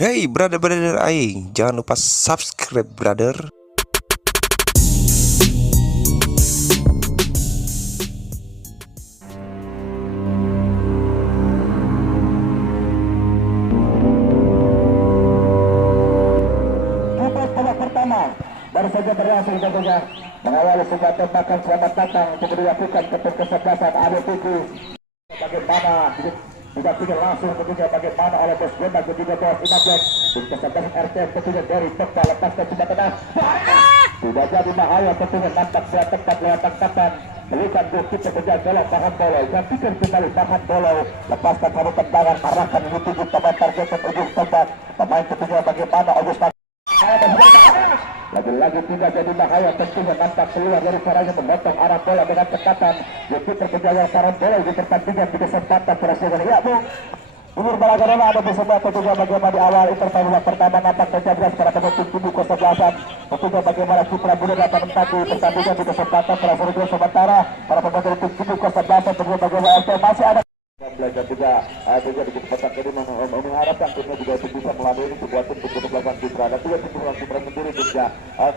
Hey brother-brother aing, jangan lupa subscribe brother. Babak pertama baru saja berlangsung tentunya mengawali sebuah tembakan selamat datang untuk dilakukan ke tim kesebelasan AD7. Bagaimana tidak pikir langsung tentunya bagaimana oleh bos Gondang dan juga bos Imabek tim kesebelasan RTM tentunya dari Pekta lepaskan coba tengah tidak jadi bahaya tentunya nampak saya tepat lewat tangkapan berikan gol kita kejar bola Farhan Bolong gantikan kembali Farhan Bolong lepaskan satu tendangan arahkan menuju tempat targetan ujung tombak pemain tentunya bagaimana Augustus lagi-lagi tidak jadi bahaya tentunya nampak keluar dari caranya memotong arah bola dengan cekatan Yuki terkejar Farhan Bolong di pertandingan di kesempatan perasian ya bu Umur Balagarona ada bersama tentunya bagaimana di awal interval pertama nampak terjebak pada pemain tubuh kesebelasan tentunya bagaimana Cipra Bunda dapat menempati pertandingan di kesempatan perasian sementara para pemain tubuh kesebelasan tentunya bagaimana masih ada belajar juga di kesempatan ini mengharapkan timnya juga bisa melalui ini sebuah tim kesebelasan Cipra dan juga tim Cipra sendiri juga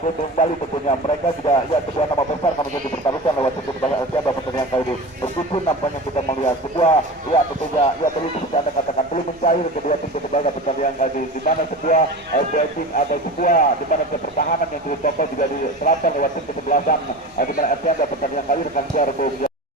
kembali tentunya mereka juga ya sebuah nama besar kami jadi dipertaruhkan lewat tim kesebelasan Asia dalam pertandingan kali ini meskipun nampaknya kita melihat sebuah ya tentunya ya perlu bisa anda katakan perlu mencair kedua tim kesebelasan pertandingan kali ini di mana sebuah batting atau sebuah di mana pertahanan yang dicontoh juga diterapkan lewat tim kesebelasan di mana Asia dalam pertandingan kali ini akan keluar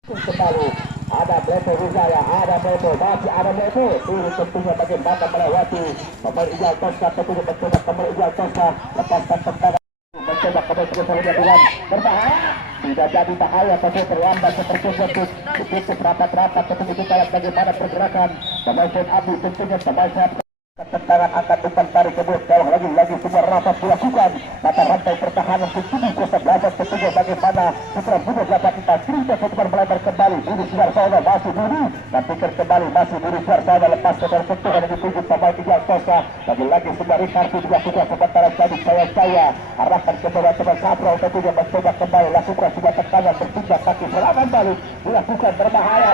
kembali ada Bleto Rizaya, ada Bleto, masih ada Bleto ini tentunya bagaimana melewati pemain Ijal Tosca tentunya mencoba kembali Ijal Tosca lepaskan tendangan mencoba kembali sebenarnya dengan berbahaya tidak jadi bahaya tapi terlambat seperti itu begitu rapat-rapat tentunya kita lihat bagaimana pergerakan pemain Said Abu tentunya pemain Said tendangan akan depan tarik ke bawah lagi sebuah rapat dilakukan mata rantai pertahanan tubuh kesebelasan tentunya bagaimana Cipra Bunda dapat kita cerita sebentar melebar kembali Budi Suarsono masih Budi nantikan kembali masih Budi Suarsono lepas ke sentuhan yang dituju pemain Ijal Tosca lagi sebuah Ricardo dilakukan sementara jadi saya arahkan ke bawah teman Sabro tentunya mencoba kembali lakukan sebuah tekanan bertindak kaki serangan balik dilakukan berbahaya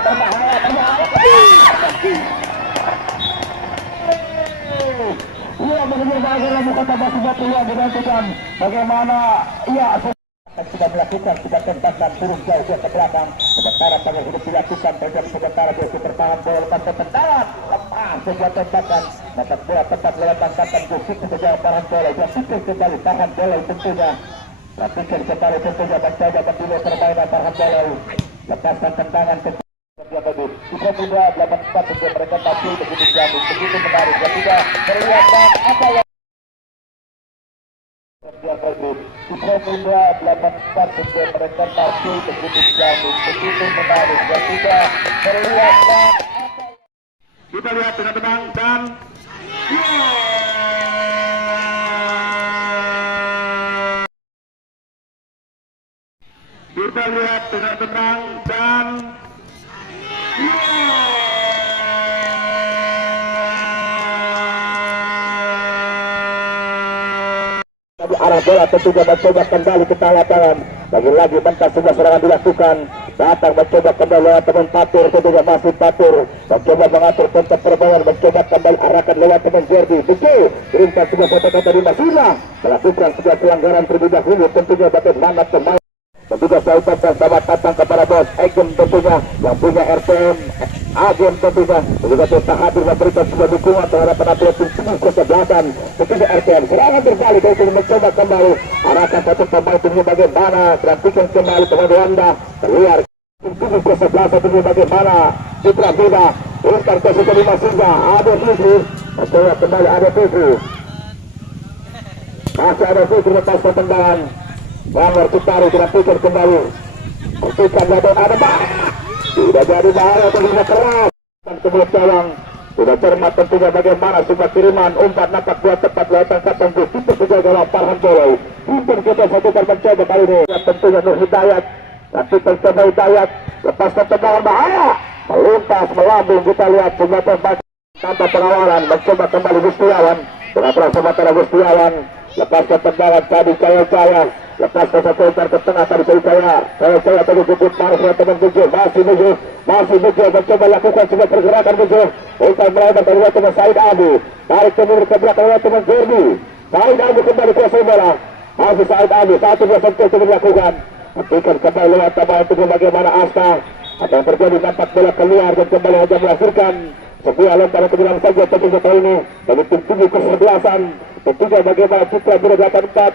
iya benar bagaimana kata batu-batu yang dilakukan bagaimana iya sudah melakukan sudah tembak dan turun jauh ke belakang sementara pada hidup dilakukan terjadi sementara dia bertahan bola lepas ke tendangan lepas sebuah tembakan dapat bola tepat lewat tangkapan Gusik kejar Farhan Bolong dan pikir kembali Farhan Bolong tentunya pikir kembali tentunya mencoba menilai permainan Farhan Bolong lepaskan tendangan Cipra Bunda 84 untuk mereka tampil begitu jamin begitu menarik dan tidak kelihatan apa yang Cipra Bunda 84 untuk mereka tampil begitu jamin begitu menarik dan tidak kelihatan kita lihat tenang dan kita lihat tenang dan di arah bola tentunya mencoba kembali ke lapangan lagi-lagi mentah sebuah serangan dilakukan datang mencoba kembali lewat teman Patur tentunya masih Patur mencoba mengatur tempat perbawaan mencoba kembali arahkan lewat teman Jerdy betul kirimkan sebuah foto kata di Masina melakukan sebuah pelanggaran terlebih dahulu tentunya bagaimana pemain tentunya saya ucapkan selamat datang kepada bos Agent tentunya yang punya RTM Agent tentunya juga kita hadir memberikan sebuah dukungan terhadap penampilan tim kesebelasan tentunya RTM serangan berbalik dari sini mencoba kembali arahkan satu pemain tentunya bagaimana transition kembali ke Wanda keluar tim kesebelasan tentunya bagaimana Cipra Bunda teruskan ke situ 5 ada Fikri mencoba kembali ada Fikri masih ada Fikri lepas pertendangan Bangor Ciptaru tidak pikir kembali Pertikan jatuh ada bahaya tidak jadi bahaya tentunya keras dan kemudian cawang sudah cermat tentunya bagaimana sebuah kiriman umpan nampak buat tepat lewat tangkapan Gusti terkejar dalam Farhan Bolong pimpin kita satukan mencoba kali ini tentunya Nur Hidayat nantikan coba Hidayat lepaskan tendangan bahaya melintas melambung kita lihat sebuah tempat tanpa pengawalan mencoba kembali Gustiawan sementara Gustiawan lepaskan tendangan tadi Cahaya Lepas ke satu ke tengah tadi saya tadi jemput Maruf teman Bejo, masih Bejo mencoba lakukan sebuah pergerakan Bejo. Umpan melebar dari teman Said Abu, tarik ke mundur ke belakang teman Jordi. Said Abu kembali kuasai bola. Masih Said Abu, satu dua sentuh coba dilakukan. Berikan kembali lewat tambah itu bagaimana Asta. Apa yang terjadi, nampak bola keluar dan kembali hanya menghasilkan sebuah lemparan ke dalam saja tentunya kali ini. Dari tim tujuh kesebelasan, tentunya bagaimana Citra Biru 84.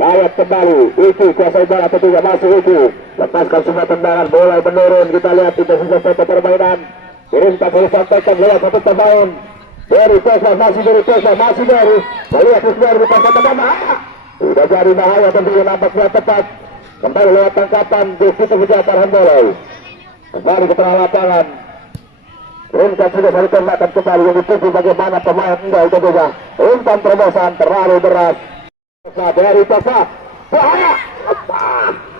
Bayat kembali, Iki kuasai bola tentunya masih Iki. Lepaskan semua tendangan, bola menurun. Kita lihat intensitas tempo permainan. Perintah boleh sampaikan lewat satu pemain. Dari Tesla, masih dari. Melihat Ismail lepaskan tendangan. Sudah jadi bahaya tentunya, nampaknya tepat. Kembali lewat tangkapan di situ Fajar Handolai. Kembali ke tengah lapangan. Perintah sudah dari tembakan kembali yang ditunggu bagaimana pemain enggak itu juga. Umpan terobosan terlalu deras. Dari Tasa, bahaya,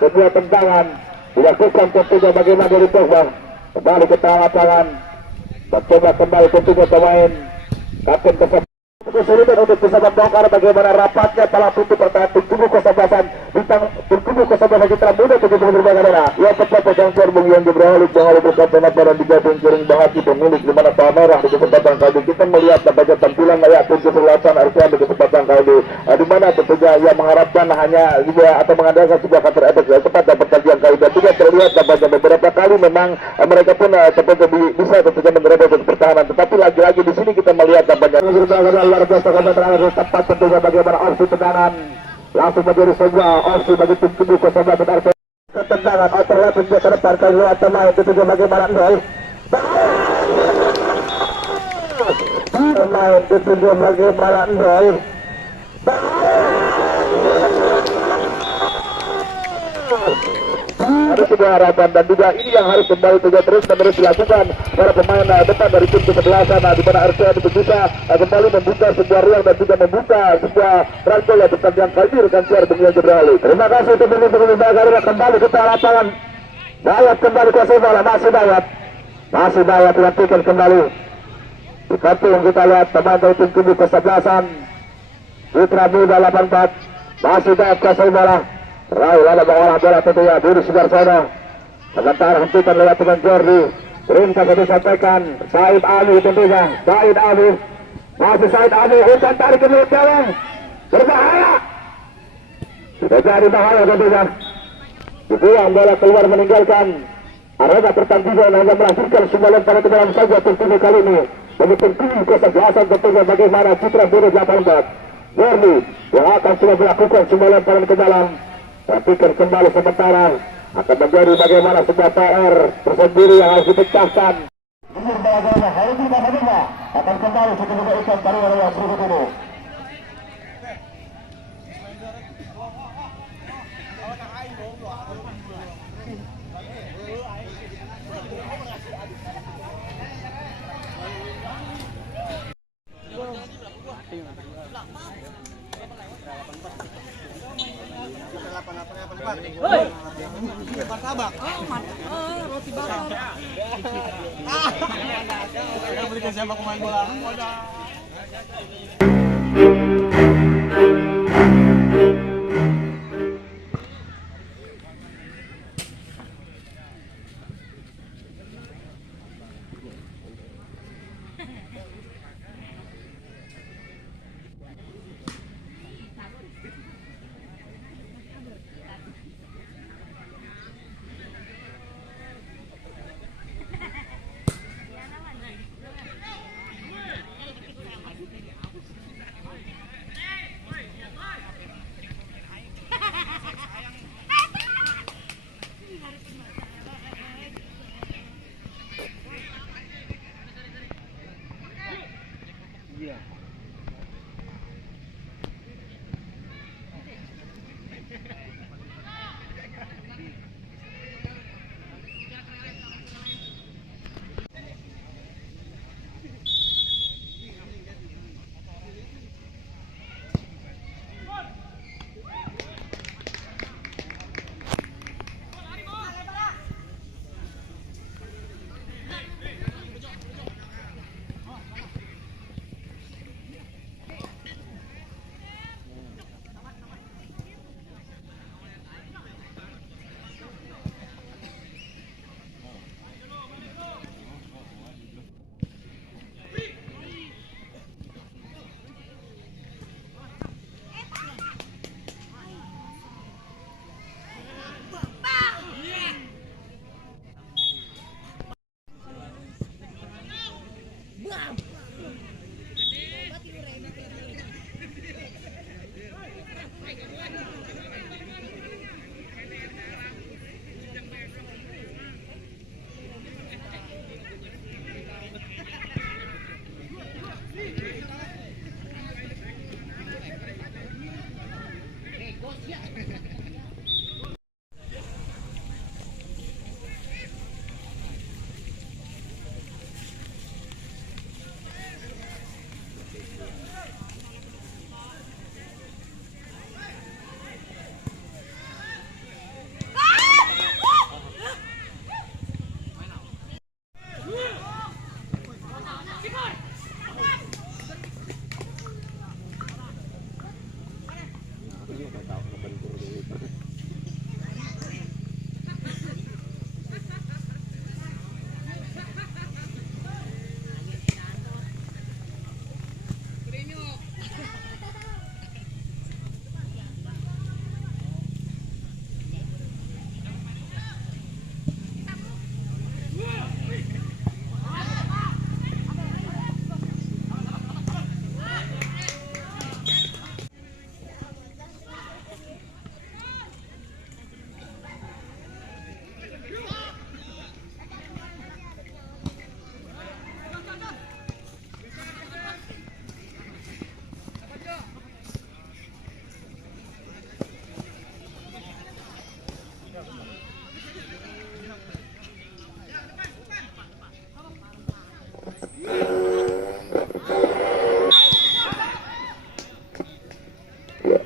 sebuah tendangan dilakukan tentunya bagaimana dari Tasa. Kembali ke tengah lapangan, mencoba kembali tentunya pemain kapten tersebut. Kesulitan untuk bisa membongkar bagaimana rapatnya pala tutup pertahanan tim tubuh kesebelasan bintang tim tubuh kesebelasan Citra Muda tujuh berbagai daerah. Ya tepat pegang Bung yang Jibril jangan lupa penat dan digabung jaring bahati pemilik di mana pala merah di kesempatan kali kita melihat bagian tampilan layak 78 RPM di kesempatan kali di mana tentunya yang mengharapkan hanya juga atau mengandalkan sebuah counter attack yang cepat dapat kajian kali dan juga terlihat dampaknya beberapa kali memang mereka pun tentunya bisa tentunya menerobos pertahanan, tetapi lagi-lagi di sini kita melihat dampaknya luar biasa terakhir tepat tentunya bagaimana opsi tendangan langsung menjadi sebuah opsi bagi tim tubuh kesebelasan RPM. Tendangan terlihat ke depan kali lewat pemain tentunya bagaimana pemain tentunya bagaimana ada sebuah harapan dan juga ini yang harus kembali juga terus menerus dilakukan para pemain depan dari tim kesebelasan di mana RCM itu bisa kembali membuka sebuah ruang dan juga membuka sebuah rangkul yang tetap yang kali rekan siar Bung Jibril. Terima kasih teman-teman karena kembali ke lapangan. Bayat kembali ke bola, masih Bayat dilakukan kembali. Di kartu yang kita lihat pemain dari tim tubuh kesebelasan Citra Muda 84 masih Bayat kuasai bola. Raul ada bola tentunya Budi Sudarsono. Sementara hentikan lewat teman Jordi. Perintah sudah disampaikan Said Ali tentunya. Said Ali. Masih Said Ali. Hutan tarik ke mulut gawang. Berbahaya. Sudah jadi bahaya tentunya. Dibuang bola keluar meninggalkan arena pertandingan hanya melahirkan semua lemparan ke dalam saja tentunya kali ini. Menentukan kesebelasan tentunya bagaimana Citra Biru 84. Jordi yang akan sudah melakukan semua lemparan ke dalam. Perhatikan kembali sementara akan menjadi bagaimana sebuah PR tersendiri yang harus dipecahkan. Akan kembali setelah ikan baru yang berikut ini. Martabak. Roti bakar. Belikan siapa pemain bola?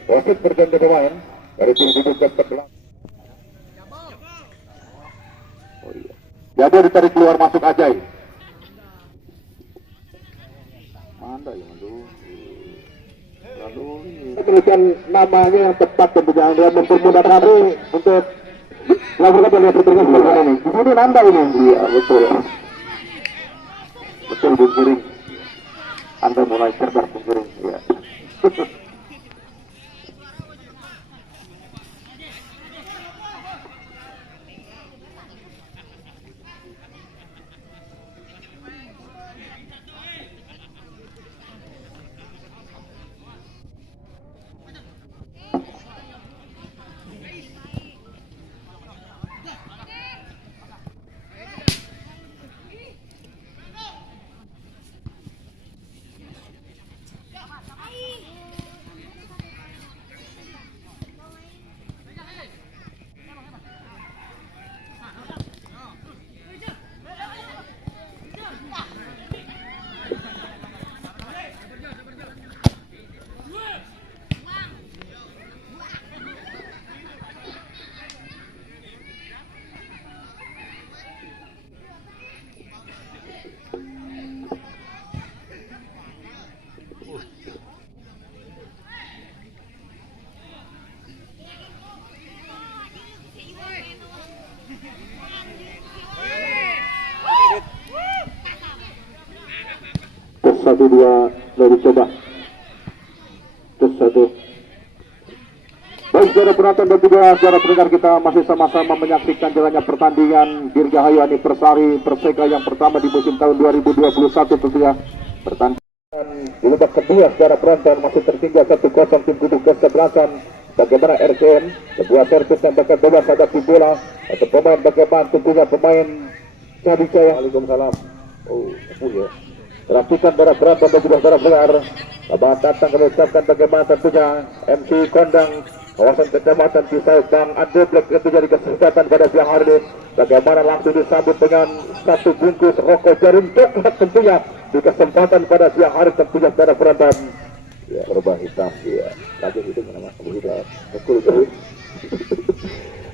Wasit berganti pemain dari tim duduk ke sebelah. Oh iya. Jabo ditarik keluar masuk Ajay. Mana yang lalu tulisan namanya yang tepat tentunya dia mempermudah kami untuk melakukan pertandingan seperti ini. Di sini nanda ini. Iya betul. Betul Bung Giring. Anda mulai cerdas Bung Giring. Iya. Satu dua dari coba terus satu. Baik saudara penonton dan juga saudara pendengar, kita masih sama-sama menyaksikan jalannya pertandingan Dirgahayu Anniversary Perseka yang pertama di musim tahun 2021 tentunya. Pertandingan di babak kedua saudara penonton masih tertinggal 1-0 tim Guduk kesebelasan. Bagaimana RCM sebuah servis yang bakal bebas hadapi bola atau pemain bagaimana tentunya pemain Cabi Jaya. Waalaikumsalam. Oh ya. Perhatikan darah berantam dan juga darah belar. Bapak datang mengucapkan bagaimana tentunya MC Kondang kawasan kecamatan Cisauk Bang Andre Black tentunya di kesempatan pada siang hari ini. Bagaimana langsung disambut dengan satu bungkus rokok jarum coklat tentunya di kesempatan pada siang hari tentunya darah berantam. Ya berubah hitam ya. Lagi itu nama hitam. Betul.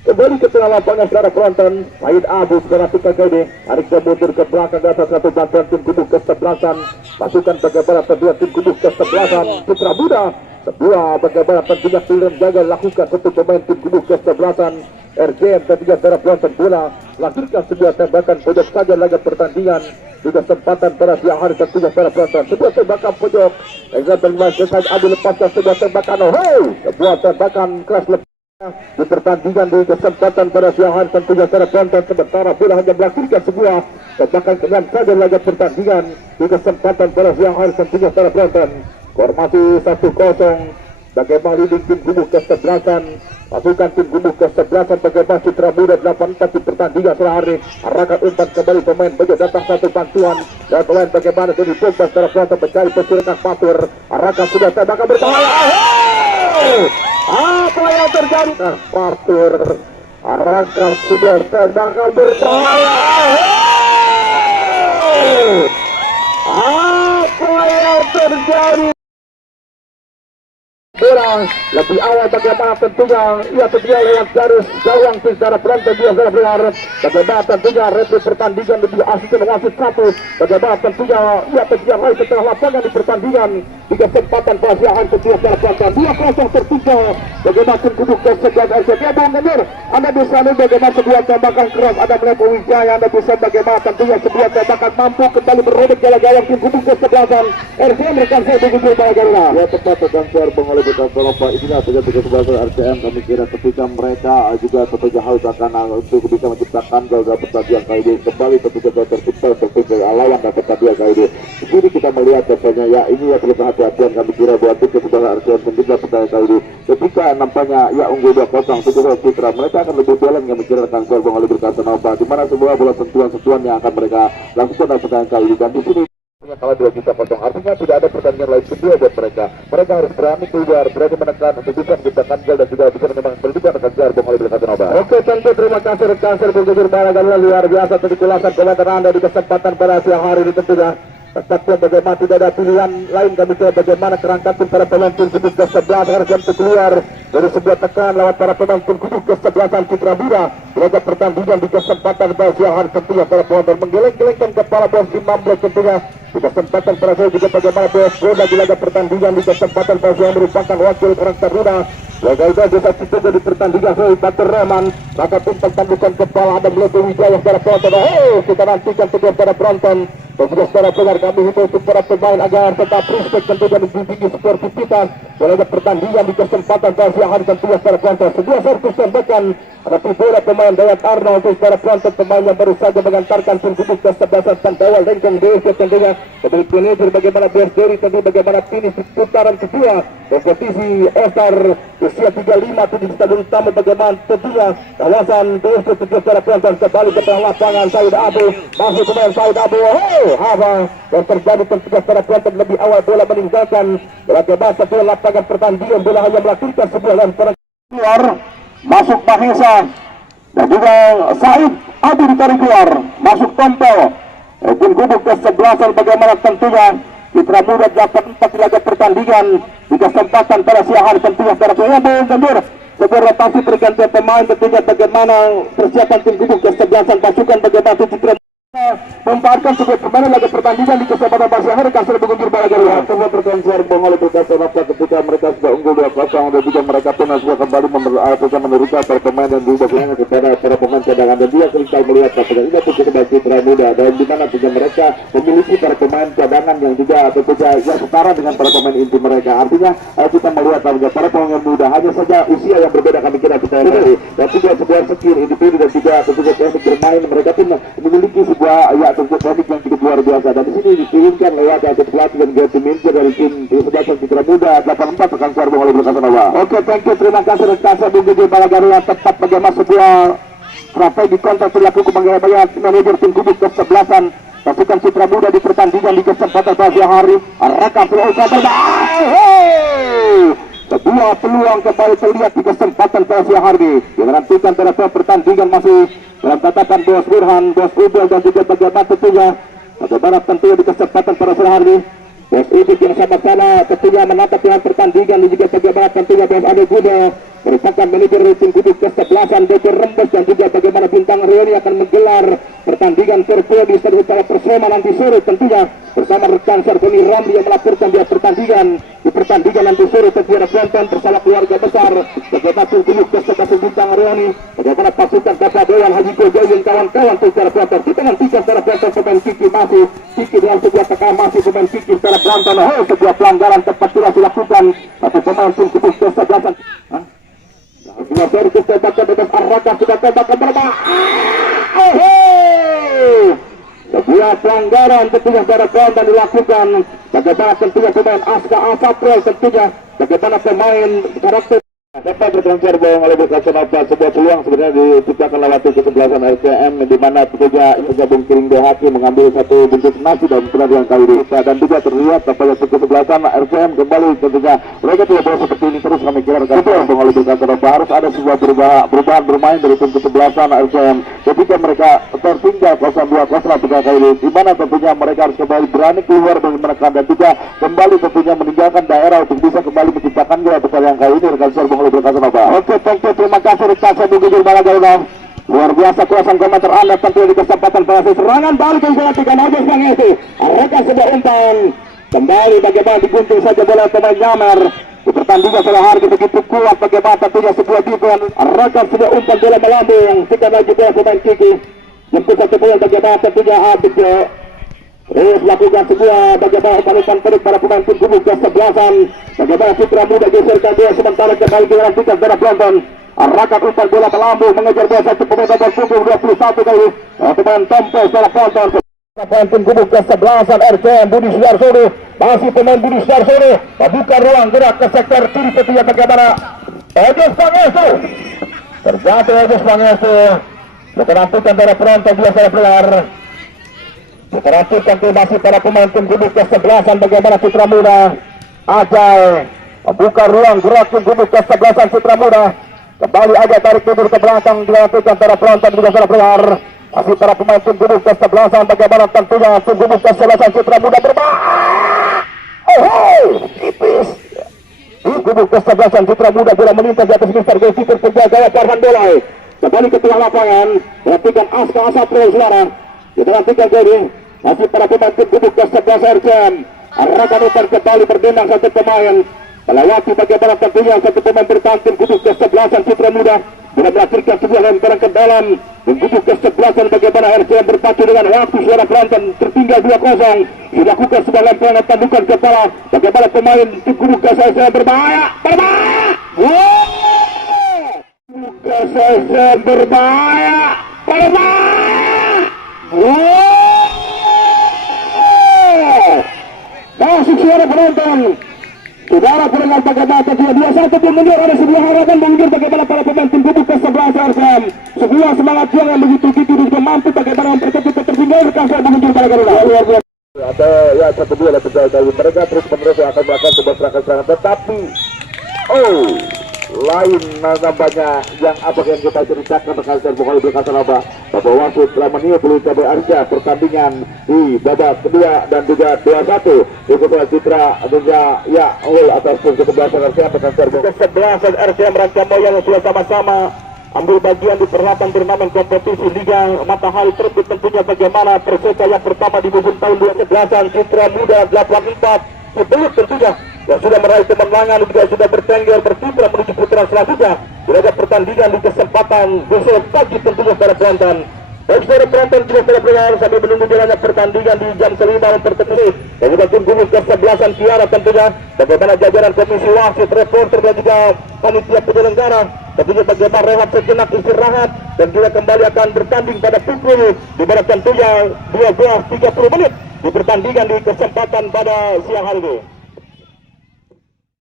Kembali ke tengah lapangan secara penonton, Said Abu perhatikan kali ini, tarik mundur ke belakang atas satu bantuan tim Guduk kesebelasan, pasukan bagaimana kedua tim Guduk kesebelasan, Putra Buda, sebuah bagaimana tentunya pilihan jaga lakukan untuk pemain tim Guduk kesebelasan, RJM tentunya secara penonton bola, lakukan sebuah tembakan pojok saja laga pertandingan, di kesempatan pada siang hari tentunya secara penonton, sebuah tembakan pojok, example Said Abu lepaskan sebuah tembakan, sebuah tembakan keras lepas. Di pertandingan di kesempatan pada siang hari tentunya secara penonton, sementara bola hanya melakukan sebuah tembakan dengan saja laga pertandingan di kesempatan pada siang hari tentunya secara penonton. Formasi 1-0 bagaimana leading tim Guduk kesebelasan, pasukan tim Guduk kesebelasan bagaimana Citra Muda 8-4 di pertandingan sore hari. Arahkan umpan kembali pemain bejo datang satu bantuan dan pemain bagaimana jadi Pogba secara penonton mencari persilakan Fatur. Arahkan sudah tembakan berbahaya. Apa yang terjadi? Fatur arahkan sudah tembakan berbahaya. Apa yang terjadi? Bola lebih awal bagaimana tentunya ia tentunya lewat garis gawang secara penonton dia secara benar. Bagaimana tentunya replay pertandingan lebih asisten wasit satu. Bagaimana tentunya ia tentunya raih ke tengah lapangan di pertandingan di kesempatan Pasiahan setiap dalam pelakon 2-0 tertinggal bagaimana kubuk kesekian RCM. Ya Bung Ganjar, Anda bisa lihat bagaimana sebuah tembakan keras ada Melepo Wijaya, Anda bisa bagaimana tentunya sebuah tembakan mampu kembali merobek gala-gala tim kubuk kesebelasan RCM. Rekan saya Bung Ganjar Balagaruna. Ya tepat rekan saya pengoleh bekas Eropa, inilah saja kesebelasan RCM. Kami kira ketika mereka juga tentunya haus akan untuk bisa menciptakan gol-gol pertandingan kali ini, kembali tentunya gol tercipta terpikir lawan dan pertandingan kali ini. Di sini kita melihat rasanya ya ini ya perlu perhatian. Kami kira buat tim kesebelasan RCM sendiri pertandingan kali ini ketika nampaknya ya unggul 2-0 tujuh Citra, mereka akan lebih jalan. Kami kira rekan saya pengoleh bekas Eropa, di mana semua bola sentuhan-sentuhan yang akan mereka lakukan dalam pertandingan kali ini. Dan di sini kalau 2-0, artinya tidak ada pertandingan lain kedua buat mereka. Mereka harus berani keluar, berani menekan untuk bisa menciptakan gol dan juga bisa menekan pendidikan rekan saya Bung Oli Belakang Nova. Oke, tentu terima kasih rekan saya Bung Ganjar Balagaruna, luar biasa tadi ulasan komentar Anda di kesempatan pada siang hari ini. Tentunya tetapnya bagaimana tidak ada pilihan lain, kami kira bagaimana kerangka tim para pemain tim kubuk ke-11 harus untuk keluar dari sebuah tekan lewat para pemain tim kubuk ke-11 Citra Bira. Laga pertandingan di kesempatan pada siang hari tentunya para penonton menggeleng-gelengkan kepala bos Imam Blok tentunya di kesempatan para saya juga bagaimana bos Roda di laga pertandingan di kesempatan para saya merupakan wakil orang Taruna. Laga itu bisa kita di pertandingan saya Batur Rahman, maka tumpang tandukkan kepala ada Melepo Wijaya para penonton. Kita nantikan kedua para penonton dan juga secara pengar kami himbau untuk para pemain agar tetap respect tentunya menjunjungi sportivitas dalam pertandingan di kesempatan pada siang hari tentunya secara penonton. Sebuah servis tembakan ada bola pemain Dayat Arno untuk para penonton, pemain yang baru saja mengantarkan tim kubuk ke-11 Tantawal Lengkong DSC tentunya memiliki manajer bagaimana Berseri tentunya bagaimana finish putaran kedua kompetisi Oscar usia 35 di stadion utama bagaimana tentunya kawasan DSC tentunya secara penonton kembali ke tengah lapangan Said Abu, masuk pemain Said Abu. Apa yang terjadi tentunya secara penonton lebih awal bola meninggalkan bagaimana sebuah lapangan pertandingan, bola hanya melakukan sebuah lemparan keluar, masuk Mahesa dan juga Said Abu ditarik keluar, masuk Tonto tim kubuk ke-11 bagaimana tentunya Citra Muda 8-4 di laga pertandingan di kesempatan pada siang hari tentunya secara Bung Ganjar. Sebuah rotasi pergantian pemain tentunya bagaimana persiapan tim kubuk ke-11 pasukan bagaimana Citra memanfaatkan sebuah permainan laga pertandingan di kesempatan pada siang hari kasih Bung Ganjar Balagaruna. Semua pertandingan Bung Oli Bekas Eropa ketika mereka sudah unggul 2-0 dan juga mereka pun sudah kembali menurunkan para pemain dan juga kepada para pemain cadangan, dan dia selalu melihat apakah ini pun kita Citra Muda dan di mana juga mereka memiliki para pemain cadangan yang juga tentunya yang setara dengan para pemain inti mereka. Artinya kita melihat para pemain muda hanya saja usia yang berbeda kami kira kita ini, dan juga sebuah skill individu dan juga tentunya teknik bermain mereka pun memiliki sebuah ya tentu teknik yang cukup luar biasa, dan di sini dikirimkan lewat atlet pelatih dan juga tim manajer dari tim 11 Citra Muda 84 rekan saya Bung Oli Bekas Eropa. Oke, thank you, terima kasih rekan saya Bung Ganjar Balagaruna. Tepat bagaimana sebuah strategi kontak dilakukan bagaimana manajer tim kubuk ke-11 pasukan Citra Muda di pertandingan di kesempatan pada siang hari. Rekam sebuah peluang kembali terlihat di kesempatan pada siang hari dinantikan pada pertandingan masih dalam catatan Bos Burhan, Bos Udel dan juga bagaimana tentunya bagaimana tentunya di kesempatan pada siang hari Bos Udik yang sama-sama tentunya menatap dengan pertandingan dan juga bagaimana tentunya Bos Ade Guda merupakan manajer tim kubuk ke-11 DP Rembes dan juga bagaimana Bintang Rioni akan menggelar pertandingan tertua di Stadion Utara Persema nanti sore tentunya bersama rekan Sarboni Ramli yang melaporkan dia pertandingan di pertandingan nanti sore tentunya penonton bersama keluarga besar bagaimana tim kubuk ke-11 Bintang Rioni bagaimana pasukan Bapak Dewan Haji Kojo dan kawan-kawan secara penonton. Kita nantikan secara penonton pemain Kiki masih Kiki dengan sebuah tekanan masih pemain Kiki secara penonton. Sebuah pelanggaran tepat sudah dilakukan tapi pemain tim kubuk ke-11 dua servis tembakan dengan arahkan sudah tembakan berbahaya. Sebuah pelanggaran tentunya secara kontan dilakukan bagaimana tentunya pemain Aska Asaprel tentunya bagaimana pemain karakter dapat bertransfer Bung Oli Bekas Eropa. Sebuah peluang sebenarnya diciptakan lewat ke-11 RCM di mana tentunya bergabung Kiring DHQ mengambil satu bungkus nasi dalam pertandingan kali ini, dan juga terlihat pada ke-11 RCM kembali tentunya mereka tidak boleh seperti ini terus. Kami kira rekan Bung Oli Bekas Eropa harus ada sebuah perubahan bermain dari tim ke-11 RCM ketika mereka tertinggal 0-2 pada kali ini, di mana tentunya mereka harus kembali berani keluar dari menekan dan juga kembali tentunya meninggalkan daerah untuk bisa kembali menciptakan gol pada yang kali ini rekan Bung Oli Bekas Eropa. Oke, thank you, terima kasih rekan saya Bung Ganjar Balagaruna. Luar biasa kuasa komentar Anda tentunya di kesempatan pada serangan balik yang sangat tiga Agus Bang Esi. Mereka sudah umpan Kembali bagaimana digunting saja bola pemain Nyamar. Di pertandingan pada hari begitu kuat bagaimana tentunya sebuah defense. Rekan sudah umpan bola melambung. Tiga lagi bola pemain Kiki. Jemput satu bola bagaimana tentunya Abid. Terus lakukan sebuah bagaimana umpan pelik para pemain tim Gubuk kesebelasan. Bagaimana Citra Muda geserkan dia sementara kembali dilanjutkan dari penonton. Arahkan umpan bola melambung mengejar bola satu pemain nomor punggung 21 kali. Pemain Tompel setelah penonton. Pemain tim Gubuk kesebelasan RCM Budi Sudarsono. Masih pemain Budi Sudarsono. Membuka ruang gerak ke sektor kiri ketiga bagaimana Agus Pangestu. Terjatuh Agus Pangestu. Diperhatikan dari penonton dia saya pelar. Diperhatikan masih para pemain tim Gubuk kesebelasan bagaimana Citra Muda. Ajay membuka ruang gerak tim Gubuk kesebelasan Citra Muda. Kembali aja tarik mundur ke belakang dilakukan para penonton juga salah pelar. Masih para pemain tim Gubuk kesebelasan bagaimana tentunya tim Gubuk kesebelasan Citra Muda berbahaya. Tipis. Tim Gubuk kesebelasan Citra Muda bola melintas di atas Mister Goalkeeper penjaga Farhan Dolai. Kembali ke tengah lapangan. Perhatikan Aska Asapro suara. Kita perhatikan jadi masih para pemain tim Gubuk kesebelasan RCM. Arahkan umpan kembali berdendang satu pemain. Melewati bagaimana tentunya satu pemain bertahan tim Gubuk kesebelasan Citra Muda. Bila melakukan sebuah lemparan ke dalam tim Gubuk kesebelasan bagaimana RCM berpacu dengan waktu suara penonton tertinggal 2-0. Dilakukan sebuah lemparan tandukan kepala. Bagaimana pemain tim Gubuk kesebelasan berbahaya. Gubuk kesebelasan berbahaya. Masuk suara penonton. Saudara pendengar bagaimana tentunya 2-1 pun mundur ada sebuah harapan mundur bagaimana para pemain tim Gubuk kesebelasan RCM. Sebuah semangat juang yang begitu tinggi juga mampu bagaimana mempercepat ketertinggalan saya mundur para Garuda. Luar biasa. Ada ya satu dua dari mereka terus menerus akan melakukan sebuah serangan tetapi lain nampaknya yang apa yang kita ceritakan terkait Bokal Berkasalaba bahwa wasit telah meniup peluit cabai arca pertandingan di babak kedua dan juga 2-1 ikutan Citra juga ya atas kesebelasan RCM dengan kesebelasan RCM Rancamoya yang sudah sama-sama ambil bagian di perhelatan turnamen kompetisi Liga Matahari Terbit tentunya bagaimana perseka yang pertama di musim tahun 2011 Citra Muda 84 sebelum tentunya yang sudah meraih kemenangan juga sudah bertengger berkiprah menuju putaran selanjutnya. Berada pertandingan di kesempatan besok pagi tentunya para penonton. Baik saudara penonton juga saudara pendengar sambil menunggu jalannya pertandingan di jam kelima memperkecil dan juga tim Gubuk kesebelasan Tiara tentunya bagaimana jajaran komisi wasit reporter dan juga panitia penyelenggara tentunya bagaimana rehat sejenak istirahat dan juga kembali akan bertanding pada pukul di mana tentunya 12.30 menit di pertandingan di kesempatan pada siang hari ini.